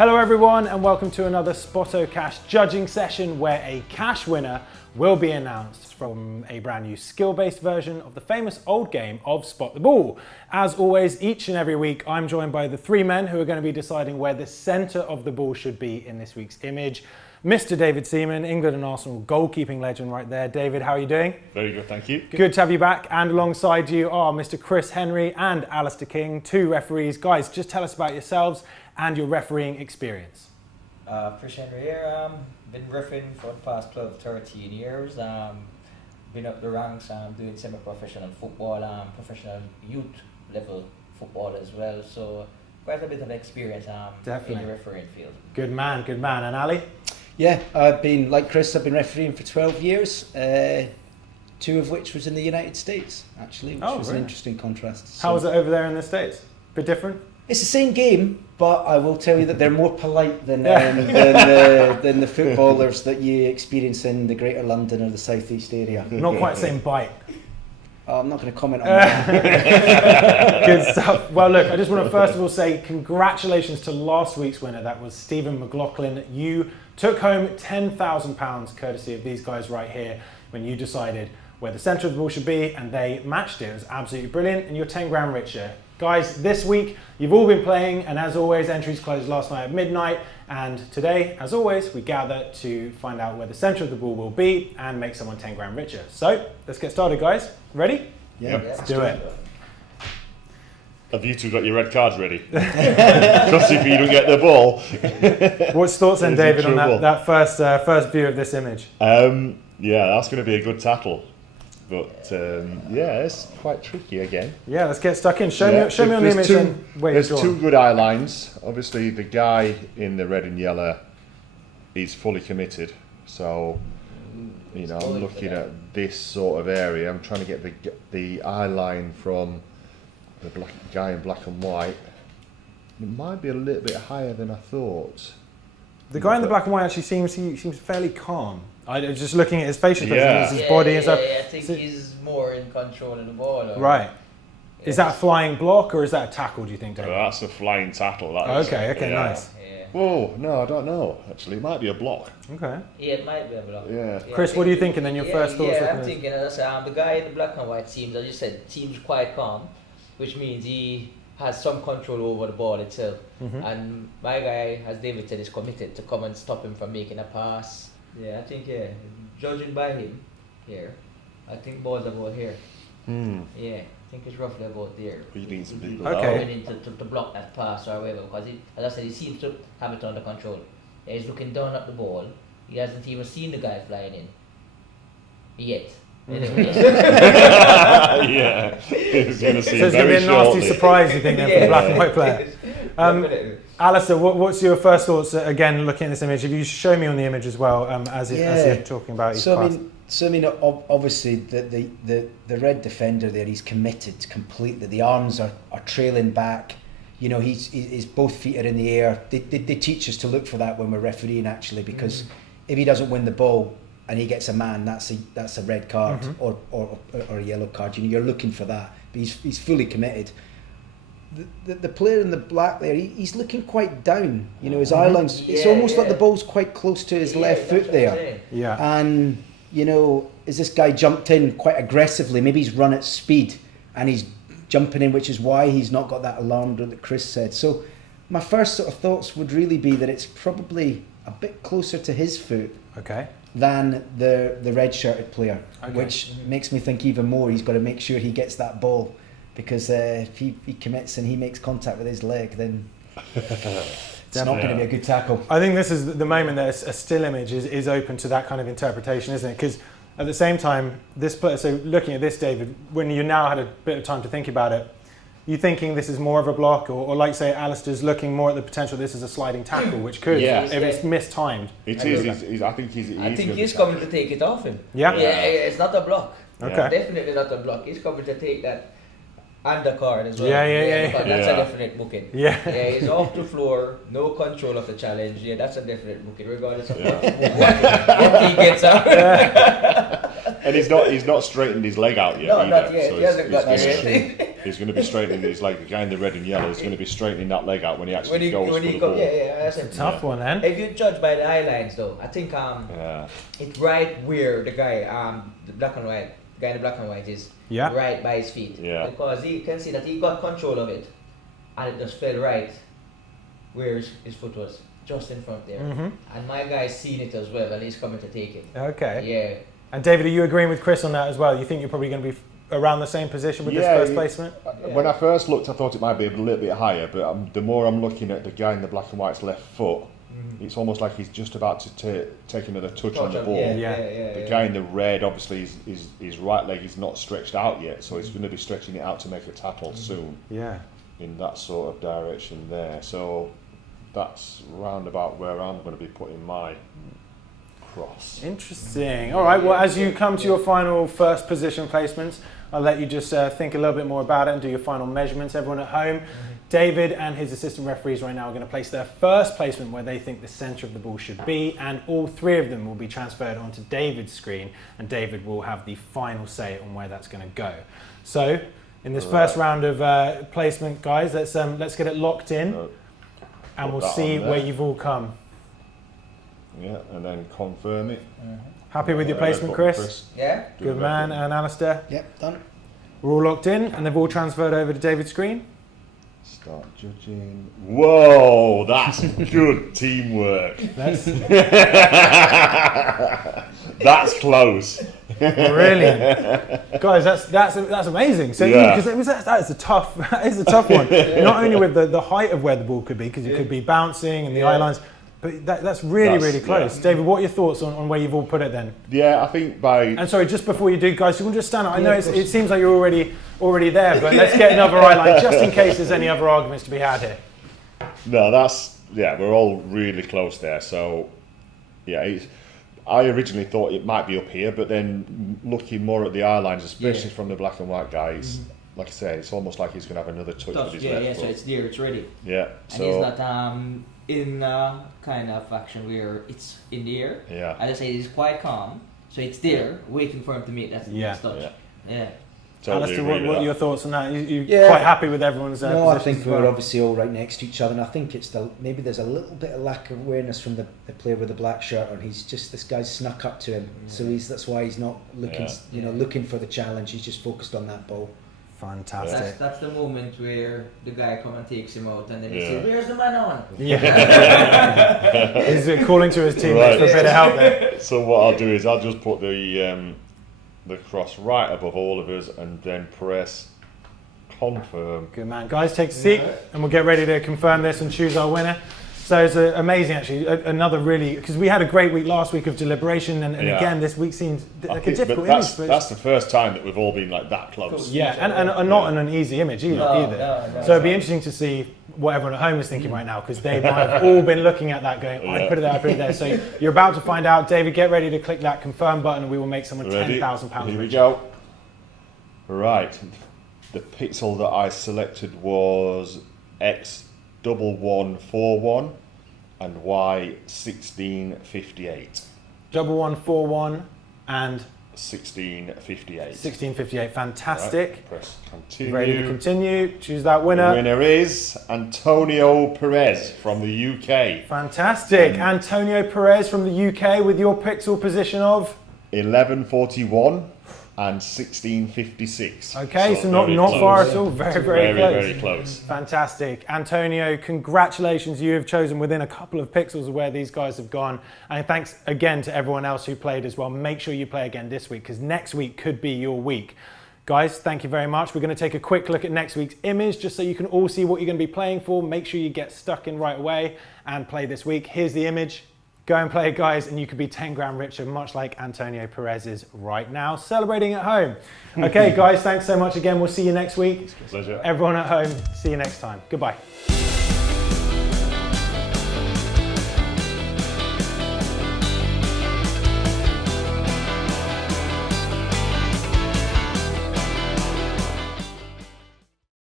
Hello everyone and welcome to another SpottoCash judging session where a cash winner will be announced from a brand new skill-based version of the famous old game of Spot the Ball. As always, each and every week I'm joined by the three men who are going to be deciding where the centre of the ball should be in this week's image. Mr. David Seaman, England and Arsenal goalkeeping legend right there. David, how are you doing? Very good, thank you. Good to have you back. And alongside you are Mr. Chris Henry and Alistair King, two referees. Guys, just tell us about yourselves and your refereeing experience. Chris Henry here. Been refereeing for the past 12, 13 years. Been up the ranks, doing semi-professional football, professional youth level football as well. So quite a bit of experience in the refereeing field. Good man, good man. And Ali? Yeah, I've been, like Chris, I've been refereeing for 12 years, two of which was in the United States, actually, which was an interesting contrast. How was it over there in the States? Bit different? It's the same game, but I will tell you that they're more polite than the footballers that you experience in the Greater London or the South East area. Not quite the same bite. I'm not going to comment on that. Good stuff. Well, look, I just want to first of all say congratulations to last week's winner. That was Stephen McLaughlin. You took home £10,000 courtesy of these guys right here when you decided where the centre of the ball should be and they matched it. It was absolutely brilliant and you're 10 grand richer. Guys, this week you've all been playing and as always entries closed last night at midnight and today, as always, we gather to find out where the centre of the ball will be and make someone 10 grand richer. So let's get started, guys. Ready? Yeah, let's do it. Have you two got your red cards ready? Because if you don't get the ball... What's thoughts then, David, on that first view of this image? Yeah, that's going to be a good tackle. But yeah, it's quite tricky again. Yeah, let's get stuck in. Show me on the image. There's two good eye lines. Obviously, the guy in the red and yellow, he's fully committed. So, you know, I'm looking at this sort of area. I'm trying to get the eye line from the guy in black and white. It might be a little bit higher than I thought. The guy in the black and white actually seems fairly calm. I was just looking at his facial expressions, his body and stuff. I think he's more in control of the ball. Right. Is that a flying block or is that a tackle, do you think, David? That's a flying tackle. Okay, yeah. Nice. Yeah. Whoa, no, I don't know. Actually, it might be a block. Okay. Yeah, it might be a block. Yeah. Chris, what do you think? And then your first thoughts? Yeah, I'm thinking, as I said, the guy in the black and white seems, as you said, seems quite calm, which means he has some control over the ball itself. Mm-hmm. And my guy, as David said, is committed to come and stop him from making a pass. Yeah, I think, judging by him here, I think ball's about here. Yeah, I think it's roughly about there. He needs some people willing to block that pass or whatever, because as I said, he seems to have it under control. Yeah, he's looking down at the ball. He hasn't even seen the guy flying in yet. Yeah, he's going to see. So it's going to be a nasty surprise, you think, then, for the black and white player. Alistair, what's your first thoughts again looking at this image? If you show me on the image as well, as you're talking about his pass. I mean, obviously the red defender there, he's committed completely. The arms are trailing back. You know, he's both feet are in the air. They teach us to look for that when we're refereeing, actually, because if he doesn't win the ball and he gets a man, that's a red card or a yellow card. You know, you're looking for that. But he's fully committed. The player in the black there, he's looking quite down. You know, his eye lines. It's almost like the ball's quite close to his left foot there. Yeah. And you know, is this guy jumped in quite aggressively? Maybe he's run at speed and he's jumping in, which is why he's not got that alarm that Chris said. So my first sort of thoughts would really be that it's probably a bit closer to his foot. Okay. Than the red shirted player, which makes me think even more he's got to make sure he gets that ball, because if he commits and he makes contact with his leg, then it's not going to be a good tackle. I think this is the moment that a still image is open to that kind of interpretation, isn't it? Because at the same time, this player, so looking at this, David, when you now had a bit of time to think about it, you thinking this is more of a block, or like say Alistair's looking more at the potential this is a sliding tackle, which could, if it's mistimed. It is. I think he's coming to take it off him. Yeah. It's not a block. Okay. Definitely not a block. He's coming to take that undercard as well. Yeah. That's a definite booking. Yeah. He's off the floor, no control of the challenge. Yeah, that's a definite booking, regardless of what he gets out. And he's not straightened his leg out yet. No, either, not yet. so he hasn't got that yet. He's going to be straightening his leg. The guy in the red and yellow is going to be straightening that leg out when he actually goes for the ball. Yeah, that's a Tough one then. If you judge by the eye lines, though, I think it's right where the guy, the black and white, the guy in the black and white is right by his feet. Yeah. Because you can see that he got control of it, and it just fell right where his foot was, just in front there. And my guy's seen it as well, and he's coming to take it. Okay. Yeah. And David, are you agreeing with Chris on that as well? You think you're probably going to be around the same position with this first placement? When I first looked, I thought it might be a little bit higher, but the more I'm looking at the guy in the black and white's left foot, it's almost like he's just about to take another touch on the ball. The guy in the red, obviously, his right leg is not stretched out yet, so he's going to be stretching it out to make a tackle soon. Yeah. In that sort of direction there. So that's round about where I'm going to be putting my cross. Interesting. All right, well, as you come to your final first position placements, I'll let you just think a little bit more about it and do your final measurements. Everyone at home, David and his assistant referees right now are going to place their first placement where they think the centre of the ball should be, and all three of them will be transferred onto David's screen, and David will have the final say on where that's going to go. So, in this first round of placement, guys, let's get it locked in, and we'll see where you've all come. Yeah, and then confirm it. Happy with your placement, Chris? Yeah. Good man. And Alistair? Yep, done. We're all locked in, and they've all transferred over to David's screen. Start judging. Whoa, that's good teamwork. That's close. Brilliant, guys. That's amazing. So because that is a tough one. Not only with the height of where the ball could be, because it could be bouncing and the eye lines. But that's really close. Yeah. David, what are your thoughts on where you've all put it then? Yeah, I think by... And sorry, just before you do, guys, you can just stand up. I know it seems like you're already there, but let's get another eye line just in case there's any other arguments to be had here. No, we're all really close there. So, yeah, I originally thought it might be up here, but then looking more at the eye lines, especially from the black and white guys, like I said, it's almost like he's going to have another touch with his left foot. So it's there, it's ready. Yeah. And he's not in kind of action where it's in the air. Yeah. As I say, it's quite calm, so it's there, waiting for him to make that next touch. Yeah. Totally. Alistair, what are your thoughts on that? You're quite happy with everyone's No, I think we're obviously all right next to each other, and I think it's maybe there's a little bit of lack of awareness from the player with the black shirt on. This guy's snuck up to him, so that's why he's not looking, looking for the challenge. He's just focused on that ball. Fantastic. That's the moment where the guy comes and takes him out, and then he says, "Where's the man on?" Yeah. He's calling to his teammates for a bit of help there. So what I'll do is I'll just put the cross right above all of us and then press confirm. Good man. Guys, take a seat and we'll get ready to confirm this and choose our winner. So it's amazing, actually. Another really, because we had a great week last week of deliberation, and again, this week seemed like a difficult image. But that's the first time that we've all been like that close. Yeah, and not an easy image either. No, so it'd be interesting to see what everyone at home is thinking right now, because they might have all been looking at that going, I put it there, I put it there. So you're about to find out. David, get ready to click that confirm button and we will make someone £10,000. Here we go. Right. The pixel that I selected was X1141 and Y1658. 1141 and 1658. 1658, fantastic. Right, press continue. Ready to continue. Choose that winner. The winner is Antonio Perez from the UK. Fantastic. Antonio Perez from the UK with your pixel position of 1141 and 1656. Okay, so not far at all. Very close. Very close. Fantastic. Antonio, congratulations. You have chosen within a couple of pixels of where these guys have gone. And thanks again to everyone else who played as well. Make sure you play again this week, because next week could be your week. Guys, thank you very much. We're going to take a quick look at next week's image just so you can all see what you're going to be playing for. Make sure you get stuck in right away and play this week. Here's the image. Go and play it, guys, and you could be 10 grand richer, much like Antonio Perez is right now, celebrating at home. Okay, guys, thanks so much again. We'll see you next week. Pleasure. Everyone at home, see you next time. Goodbye.